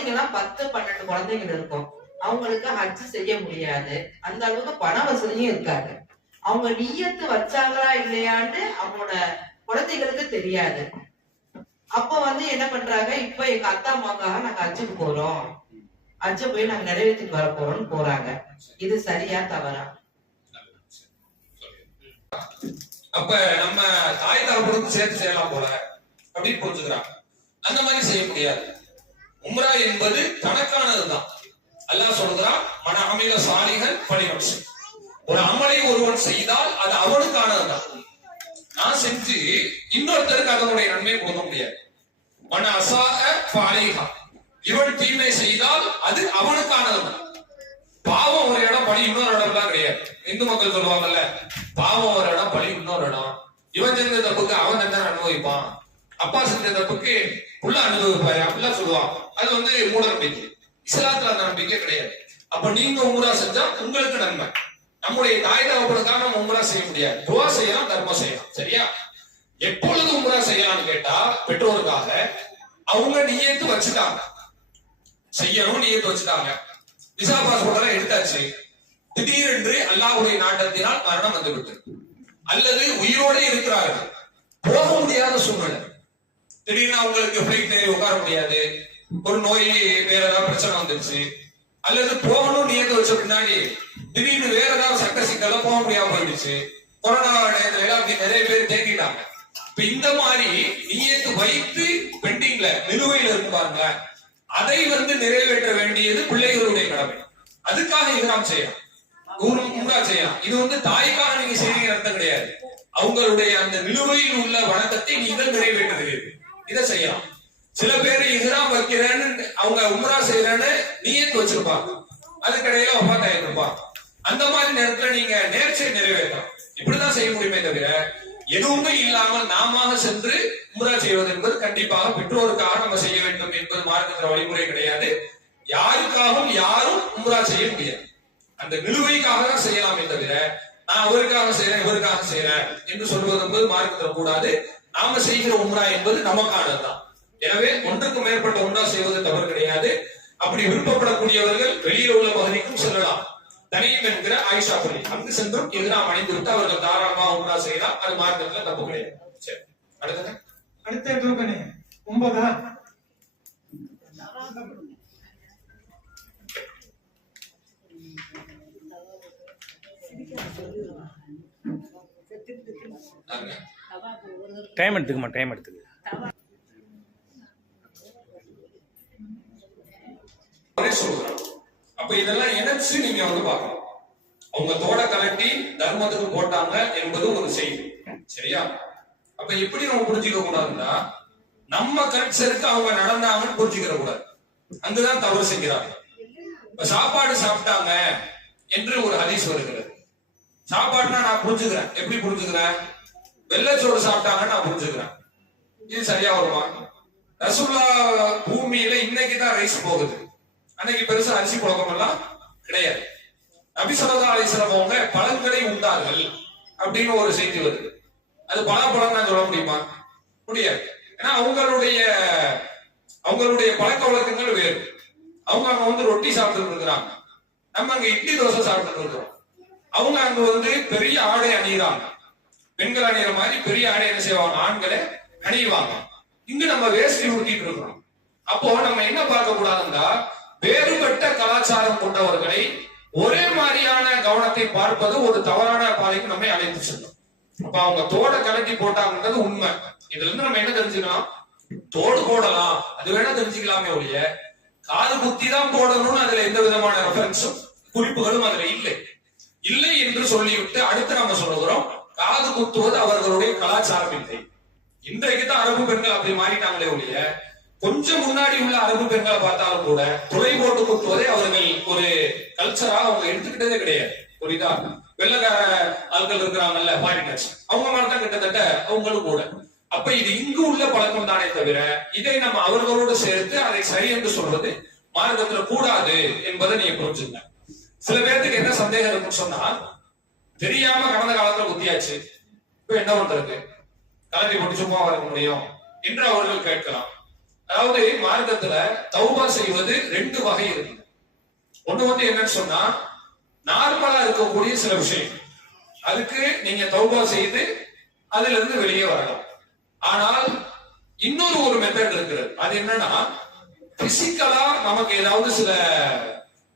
குழந்தைங்க எல்லாம் 10-12 குழந்தைகள் இருக்கும். அவங்களுக்கு ஹஜ் செய்ய முடியாது. அந்த அளவுக்கு பண வசதியும் இருக்காது. அவங்க நியத்து வச்சாங்களா இல்லையான்னு அவங்களோட குழந்தைகளுக்கு தெரியாது. அப்ப என்ன பண்றாங்க, இப்ப எங்க அத்தா அம்மாக்காக நாங்க ஹஜ்ஜுக்கு போறோம், ஹஜ்ஜ போய் நாங்க நிறைவேற்றிட்டு வர போறோம்னு போறாங்க. இது சரியா தவறா? அப்ப நம்ம தாய் தகப்பனுக்கு சேர்த்து செய்யலாம் போல அப்படின்னு புரிஞ்சுக்கிறாங்க. அந்த மாதிரி செய்ய முடியாது. உம்ரா என்பது தனக்கானதுதான். அல்லாஹ் சொல்கிறான், மன அமில சாலிகன் பணிவன். ஒரு அமலை ஒருவன் செய்தால் அது அவனுக்கானதுதான். நான் செஞ்சு இன்னொருத்தருக்கு அதனுடைய நன்மையை கொடுக்க முடியாது. மன அசாக இவன் தீமை செய்தால் அது அவனுக்கானதுதான். பாவம் ஒரு இடம், பழி இன்னொரு இடம் எல்லாம் கிடையாது. இந்து மக்கள் சொல்லுவாங்கல்ல, பாவம் ஒரு இடம், பழி இன்னொரு இடம். இவன் செஞ்ச தப்புக்கு அவன் தண்டனை அனுபவிப்பான், அப்பா செஞ்ச தப்புக்கு உள்ள அனுபவிப்பாரு அப்படிலாம் சொல்லுவாங்க. அது மூட நம்பிக்கை. இஸ்லாத்துல அந்த நம்பிக்கை கிடையாது. அப்ப நீங்க உம்ரா செஞ்சா உங்களுக்கு நன்மை. நம்முடைய தாய் தகப்பனுக்காக நம்ம உம்ரா செய்ய முடியாது. துவா செய்யலாம், தர்மம் செய்யலாம். சரியா? எப்பொழுது உம்ரா செய்யலாம்னு கேட்டா, பெற்றோருக்காக அவங்க நியத்து வச்சுட்டாங்க, செய்யணும் நியத்து வச்சுட்டாங்க, விசா பாஸ்போர்ட் எடுத்தாச்சு, திடீரென்று அல்லாஹ்வுடைய நாட்டத்தினால் மரணம் வந்துவிட்டது, அல்லது உயிரோட இருக்கிறார்கள், போக முடியாத சூழ்நிலை, திடீர்னு அவங்களுக்கு பிளைட் ஏறி உட்கார முடியாது, ஒரு நோய் வேற ஏதாவது பிரச்சனை வந்துருச்சு, அல்லது போகணும் நியத்து வச்ச பின்னாடி திடீர்னு வேற ஏதாவது சட்ட சிக்கல போக முடியாம போயிடுச்சு, கொரோனா நேரத்துல அப்படி நிறைய பேர் தேக்கிட்டாங்க. இப்ப இந்த மாதிரி நியத்து வைத்து பெண்டிங்ல நிலுவையில் இருக்கு பாருங்க, அதை நிறைவேற்ற வேண்டியது பிள்ளைகளுடைய கடமை. அதுக்காக இஹ்ராம் செய்யலாம், உம்ரா செய்யலாம். இது தாய்க்காக நீங்க செய்றீங்க அர்த்தம் கிடையாது. அவங்களுடைய அந்த நிலுவையில் உள்ள வணக்கத்தை நீங்கள் நிறைவேற்றுகிறீர்கள், இதை செய்யலாம். சில பேர் இஹ்ராம் வைக்கிறேன்னு அவங்க உம்ரா செய்யறேன்னு நியத்து வச்சிருப்பாங்க, அதுக்கிடையில வஃபாத் இருப்பாங்க. அந்த மாதிரி நேரத்துல நீங்க நேர்ச்சை நிறைவேற்றலாம். இப்படிதான் செய்ய முடியுமே தவிர எதுவுமே இல்லாமல் நாம சென்று உம்ரா செய்வது என்பது கண்டிப்பாக பெற்றோருக்காக நம்ம செய்ய வேண்டும் என்பது மார்க்கத்துல வழிமுறை கிடையாது. யாருக்காகவும் யாரும் உம்ரா செய்ய முடியாது. அந்த நிலுவைக்காக தான் செய்யலாமே தவிர நான் அவருக்காக செய்யறேன் இவருக்காக செய்யறேன் என்று சொல்வது என்பது மார்க்கத்துல கூடாது. நாம செய்கிற உம்ரா என்பது நமக்கானதுதான். எனவே ஒன்றுக்கும் மேற்பட்ட உம்ரா செய்வது தவறு கிடையாது. அப்படி விருப்பப்படக்கூடியவர்கள் வெளியில் உள்ள பகுதிக்கும் செல்லலாம். தனியும் என்கிற ஆயிஷா பள்ளி அங்கு சென்றும் இஹ்ராம் அணிந்து விட்டு அவர்கள் தாராளமா உம்ரா செய்யலாம். அது மார்க்கத்துல தப்பு கிடையாது. சரி, அடுத்தது அடுத்த 9 டைம் எடுத்துக்குமா, டைம் எடுத்துக்கு. அப்ப இதெல்லாம் இணைச்சு நீங்க பார்க்கணும். அவங்க தோட கலட்டி தர்மத்துக்கு போட்டாங்க என்பது ஒரு செய்தி. சரியா? அப்ப எப்படி நம்ம புரிஞ்சுக்க கூடாதுன்னா, நம்ம கல்ச்சருக்கு அவங்க நடந்தாங்கன்னு புரிஞ்சுக்கிற கூடாது. அங்குதான் தவறு செய்கிறாங்க. இப்ப சாப்பாடு சாப்பிட்டாங்க என்று ஒரு ஹதீஸ் வருகிறது. சாப்பாடுனா நான் புரிஞ்சுக்கிறேன். எப்படி புரிஞ்சுக்கிறேன்? வெள்ளச்சோறு சாப்பிட்டாங்கன்னு நான் புரிஞ்சுக்கிறேன். இது சரியா வருமா? ரசூலுல்லா பூமியில இன்னைக்குதான் ரைஸ் போகுது, அன்னைக்கு பெருசா அரிசி புழக்கம் எல்லாம் கிடையாது. நபி ஸல்லல்லாஹு அலைஹி வஸல்லம் அவங்க பழங்களை உண்டார்கள் அப்படின்னு ஒரு செய்தி வருது. அது பழம் நான் சொல்ல முடியுமா? முடியாது. ஏன்னா அவங்களுடைய பழக்க வழக்கங்கள் வேறு. அவங்க அங்க ரொட்டி சாப்பிட்டு இருக்கிறாங்க, நம்ம அங்க இட்லி தோசை சாப்பிட்டு இருக்கிறோம். அவங்க அங்க பெரிய ஆடை அணியிறாங்க, பெண்கள் அணிகிற மாதிரி பெரிய ஆடை என்ன செய்வாங்க, ஆண்களை அணிவாங்க. இங்க நம்ம வேஷ்டி உடுத்திட்டு இருக்கிறோம். அப்போ நம்ம என்ன பார்க்க கூடாதுன்னா, வேறுபட்ட கலாச்சாரம் கொண்டவர்களை ஒரே மாதிரியான கவனத்தை பார்ப்பது ஒரு தவறான பாதைக்கு நம்மை அழைத்து செல்லும். அப்ப அவங்க தோட கலட்டி போட்டாங்கன்றது உண்மை. இதுல இருந்து நம்ம என்ன தெரிஞ்சுக்கலாம்? தோடு போடலாம், அது வேணா தெரிஞ்சுக்கலாமே ஒழிய காது குத்தி தான் போடணும்னு அதுல எந்த விதமான ரெஃபரன்ஸும் குறிப்புகளும் அதுல இல்லை என்று சொல்லிவிட்டு அடுத்து நம்ம சொல்லுகிறோம், காது குத்துவது அவர்களுடைய கலாச்சாரம் இல்லை. இன்றைக்கு தான் அரபு பெண்கள் அப்படி மாறிட்டாங்களே ஒழிய கொஞ்சம் முன்னாடி உள்ள அரபு பெண்களை பார்த்தாலும் கூட துளை போட்டு குத்துவதை அவர்கள் ஒரு கல்ச்சரா அவங்க எடுத்துக்கிட்டதே கிடையாது. புரியுதா? வெள்ளக்கார ஆட்கள் இருக்கிறாங்கல்ல, ஃபாரினர்ஸ், அவங்க மாதிரிதான் கிட்டத்தட்ட அவங்களும் கூட. அப்ப இது இங்கு உள்ள பழக்கம் தானே தவிர இதை நம்ம அவர்களோடு சேர்த்து அதை சரி என்று சொல்றது மார்க்கத்துல கூடாது என்பதை நீங்க புரிஞ்சுங்க. சில பேருக்கு என்ன சந்தேகம் இருக்குன்னு சொன்னா, தெரியாம கடந்த காலத்துல குத்தியாச்சு, இப்ப என்ன பண்றது, கலட்டி போட்டு சும்மா வர முடியும் என்று அவர்கள் கேட்கலாம். அதாவது மார்க்கத்துல தௌபா செய்வது 2 வகை இருக்கு. ஒண்ணு வந்து என்னன்னு சொன்னா நார்மலா இருக்கக்கூடிய சில விஷயம், அதுக்கு நீங்க தௌபா செய்து அதுல இருந்து வெளியே வரலாம். ஆனால் இன்னொரு ஒரு மெத்தட் இருக்கிறது. அது என்னன்னா பிசிக்கலா நமக்கு ஏதாவது சில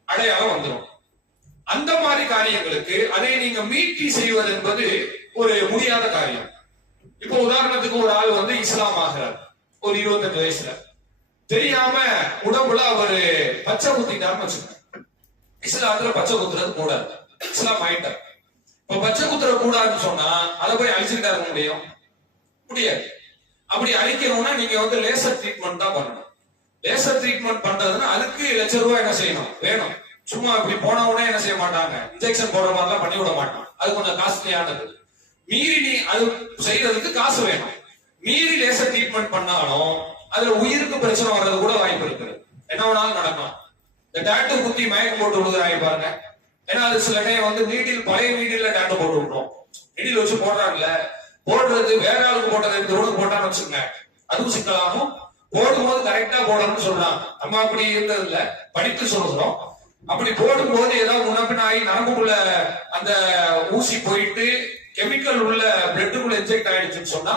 அடையாளம் வந்துடும். அந்த மாதிரி காரியங்களுக்கு அதை நீங்க மீட்டி செய்வது என்பது ஒரு முடியாத காரியம். இப்போ உதாரணத்துக்கு ஒரு ஆள் வந்து இஸ்லாம் ஆகிறார் ஒரு 25 வயசுல, தெரியாம உடம்புல அவரு பச்சை குத்திட்டாருன்னு வச்சுக்கோங்க. இஸ்லாத்துல பச்சை குத்துறது கூடாது, இஸ்லாம் ஆயிட்டார். இப்ப பச்சை குத்துற கூடாதுன்னு சொன்னா அதை போய் அழிச்சுக்கிட்டா இருக்க முடியாது. அப்படி அழிக்கணும்னா நீங்க வந்து லேசர் ட்ரீட்மெண்ட் தான் பண்ணணும். லேசர் ட்ரீட்மெண்ட் பண்றதுன்னா அதுக்கு ₹1,00,000 என்ன செய்யணும் வேணும். சும்மா இப்படி போன உடனே என்ன செய்ய மாட்டாங்க, இன்ஜெக்ஷன் போடுற மாதிரிலாம் பண்ணி விட மாட்டாங்க. அது கொஞ்சம் காஸ்ட்லியானது. மீறி நீ அது செய்யறதுக்கு காசு வேணும். மீறி லேசர் ட்ரீட்மெண்ட் பண்ணாலும் அதுல உயிருக்கு பிரச்சனை வர்றது கூட வாய்ப்பு இருக்கு. என்ன வேணாலும் நடக்கலாம். இந்த டாட்டூ குத்தி மயக்கம் போட்டு விழுகிறாங்க பாருங்க. ஏன்னா அது சில டைம் வந்து நீடில், பழைய நீடில்ல டாட்டூ போட்டு விட்டுரும். நீடில் வச்சு போடுறாங்கல்ல, போடுறது வேற ஆளுக்கு போட்டது இந்த போட்டான்னு வச்சுக்கோங்க, அதுவும் சிக்கலாகும். போடும்போது கரெக்டா போடணும்னு சொல்றாங்க. நம்ம அப்படி இருந்தது இல்ல, படித்து சொல்றோம். அப்படி போடும்போது ஏதாவது முன்னப்பின் ஆகி நரம்புக்குள்ள அந்த ஊசி போயிட்டு கெமிக்கல் உள்ள பிளட்டுக்குள்ள இன்ஜெக்ட் ஆயிடுச்சுன்னு சொன்னா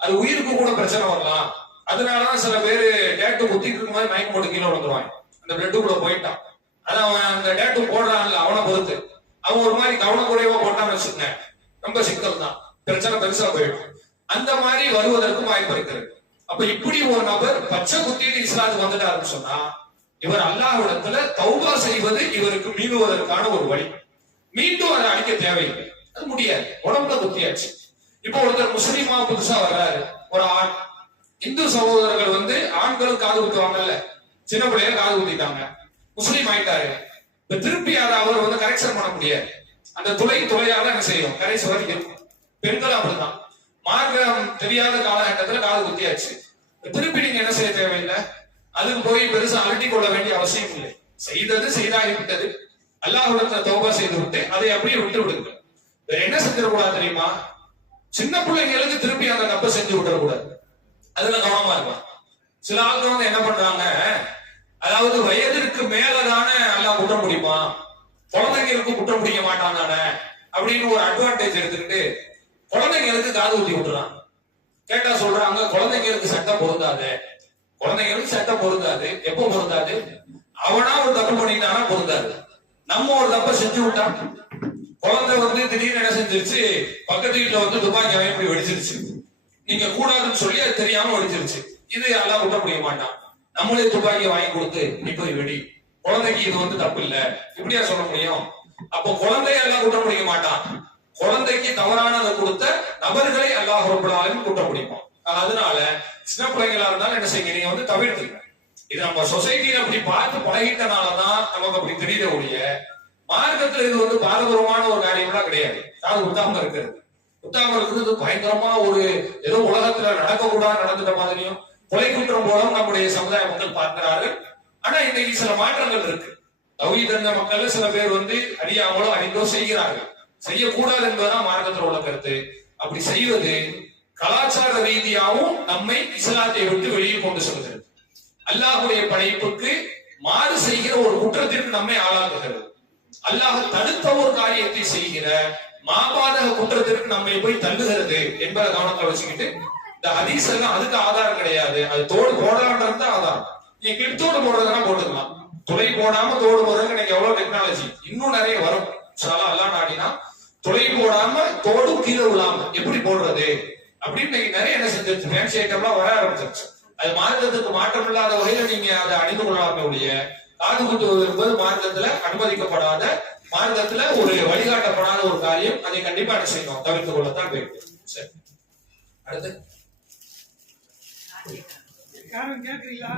அது உயிருக்கு கூட பிரச்சனை வரலாம். அதனாலதான் சில பேரு டேட்டு குத்திட்டு இருக்கும் போது மயக்கம் போட்டு கீழே விழுந்துருவாங்க. அந்த பிளட்டுக்குள்ள போயிட்டான். ஆனா அவன் அந்த டேட்டு போடுறான்ல, அவனை பொறுத்து. அவன் ஒரு மாதிரி கவனக்குறைவா போட்டான்னு வச்சுக்கோங்க, ரொம்ப சிக்கல் தான், பிரச்சனை பெருசா போயிடும். அந்த மாதிரி வருவதற்கு வாய்ப்பு இருக்கிறது. அப்ப இப்படி ஒரு நபர் பச்சை குத்திட்டு இஸ்லாத்துக்கு வந்துட்டாருன்னு சொன்னா இவர் அல்லாஹ்விடத்துல தௌபா செய்வது இவருக்கு மீளுவதற்கான ஒரு வழி. மீண்டும் அதை அழிக்க தேவையில்லை, அது முடியாது, உடம்புல குத்தியாச்சு. இப்போ ஒருத்தர் முஸ்லீமா புதுசா வர்றாரு, ஒரு ஆண். இந்து சகோதரர்கள் வந்து ஆண்களும் காது குத்துவாங்கல்ல, சின்ன பிள்ளைங்க காது குத்திட்டாங்க, முஸ்லீம் ஆயிட்டாரு. இப்ப திருப்பி அதை அவர் வந்து கரெக்ஷன் பண்ண முடியாது. அந்த துளையாக என்ன செய்யும், கரைசி வரைக்கும் இருக்கும். பெண்கள் அப்படிதான், மார்க்கம் தெரியாத காலகட்டத்துல காது குத்தியாச்சு. திருப்பி நீங்க என்ன செய்ய தேவையில்லை, அதுக்கு போய் பெருசா அலட்டி கொள்ள வேண்டிய அவசியம் இல்லை. செய்தது செய்தாகிவிட்டது, அல்லாஹ்விடத்துல தௌபா செய்து விட்டு அதை அப்படியே விட்டு விடுங்க. வேற என்ன செஞ்சிடக்கூடாது தெரியுமா, சின்ன பிள்ளைங்களுக்கு திருப்பி அந்த தப்பை செஞ்சு விட்டுறக்கூடாது. அதுல கவனமா இருக்கும். சில ஆட்கள் வந்து என்ன பண்றாங்க, அதாவது வயதிற்கு மேலதானே எல்லாம் குற்றம் முடியுமா, குழந்தைங்களுக்கு குற்றம் முடிக்க மாட்டான் தானே அப்படின்னு ஒரு அட்வான்டேஜ் எடுத்துக்கிட்டு குழந்தைங்களுக்கு காது ஊத்தி விட்டுறாங்க. கேட்டா சொல்றாங்க குழந்தைங்களுக்கு சட்டம் பொருந்தாது, குழந்தைங்களுக்கு சட்டம் பொருந்தாது. எப்போ பொருந்தாது, அவனா ஒரு தப்பு பண்ணிட்டானா பொருந்தாது. நம்ம ஒரு தப்ப செஞ்சு விட்டா, குழந்தை வந்து திடீர்னு என்ன செஞ்சிருச்சு, பக்கத்து வீட்டுல வந்து துப்பாக்கி வாங்கி வெடிச்சிருச்சு, நீங்க கூடாதுன்னு சொல்லி அது தெரியாம வெடிச்சிருச்சு. இது எல்லாம் விட்ட முடிய மாட்டான். நம்மளே துப்பாக்கியை வாங்கி கொடுத்து நீ போய் வெடி, குழந்தைக்கு இது வந்து தப்பு இல்ல, இப்படியா சொல்ல முடியும்? அப்போ குழந்தையெல்லாம் குற்றம் முடிக்க மாட்டான், குழந்தைக்கு தவறானதை கொடுத்த நபர்களை அல்லாஹ் ரப்பல் ஆலமீன் குற்றம் முடிப்பான். அதனால சின்ன பிள்ளைங்களா இருந்தாலும் என்ன செய்யுங்க, நீங்க வந்து தவிர்த்துங்க. இது நம்ம சொசைட்டியில அப்படி பார்த்து பழகிட்டனாலதான் நமக்கு அப்படி தெரியல ஒழிய, மார்க்கத்துல இது வந்து பாரதூரமான ஒரு காரியம்லாம் கிடையாது. அது உத்தாம இருக்கிறது, உத்தாம இருக்கிறது பயங்கரமா ஒரு ஏதோ உலகத்துல நடக்கக்கூடாது நடந்துட்ட மாதிரியும் கொலை குற்றம் போலவும் நம்முடைய சமுதாய மக்கள் பார்க்கிறார்கள். ஆனா இன்னைக்கு சில மாற்றங்கள் இருக்கு. தௌஹீத் தெரிந்த மக்கள் சில பேர் வந்து அறியாமலோ அறிந்தோ செய்கிறார்கள். செய்யக்கூடாது என்பதுதான் மார்க்கத்தில் உள்ள கருத்து. அப்படி செய்வது கலாச்சார ரீதியாகவும் நம்மை இஸ்லாத்தை விட்டு வெளியே கொண்டு செல்கிறது. அல்லாஹ்வுடைய படைப்புக்கு மாறு செய்கிற ஒரு குற்றத்திற்கு நம்மை ஆளாக்குகிறது. அல்லாஹ் தடுத்த ஒரு காரியத்தை செய்கிற மாபாதக குற்றத்திற்கு நம்மை போய் தள்ளுகிறது என்பதை கவனத்தை வச்சுக்கிட்டு, இந்த ஹதீஸ் எல்லாம் அதுக்கு ஆதாரம் கிடையாது. அது தோடு போடலான்றது ஆதாரம். நீங்க கிளிப்தோடு போடுறதுனா போட்டுக்கலாம், துளை போடாம தோடு போடுறதுக்கு இன்னைக்கு எவ்வளவு டெக்னாலஜி இன்னும் நிறைய வரும். எல்லாம் நாடினா துளை போடாம தோடு கீழே விழாம எப்படி போடுறது அப்படின்னு நிறைய என்ன செஞ்சிருச்சு, ஃபேன்சி ஐட்டம்லாம் வர ஆரம்பிச்சிருச்சு. அது மார்க்கத்துக்கு மாற்றம் இல்லாத வகையில நீங்க அதை அணிந்து கொள்ளாம ஒழிய, காது குத்துவது என்பது மார்க்கத்துல அனுமதிக்கப்படாத, மார்க்கத்துல ஒரு வழிகாட்டப்படாத ஒரு காரியம். அதை கண்டிப்பா என்ன செய்யணும், தவிர்த்து கொள்ளத்தான் வேண்டும். சரி, அடுத்து யாரும் கேக்குறீங்களா?